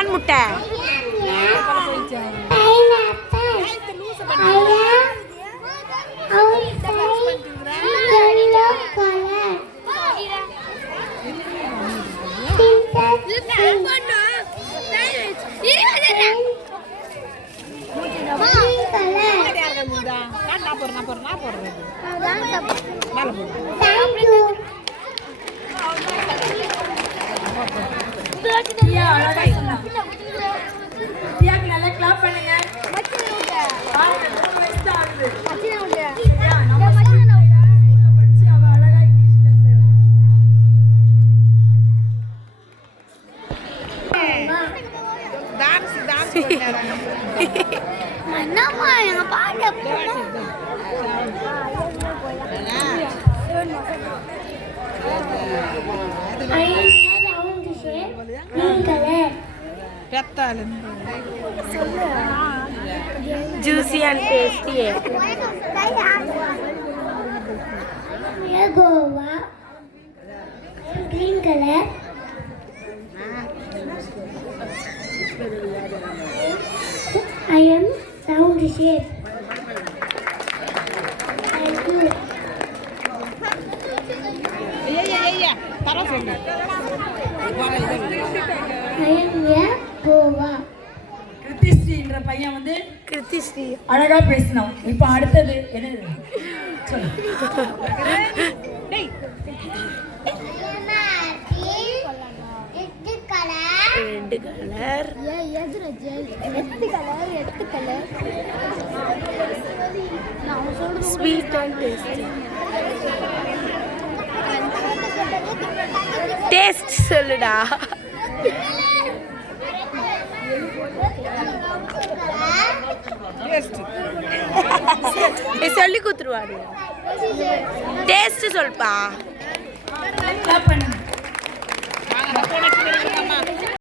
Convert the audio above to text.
பான் முட்டை. Juicy and tasty. Goa, green color. I am round shape. Thank you. I am here, Goa. கிருத்திஸ்ரீன்ற பையன் வந்து கிருத்திஸ்ரீ அழகா பேசினான். இப்ப அடுத்தது என்னது சொல்லு. Red colour sweet and tasty. Taste சொல்லுடா. சொல்லி கொடுத்துருவாரு. டேஸ்ட் சொல்ப்பா.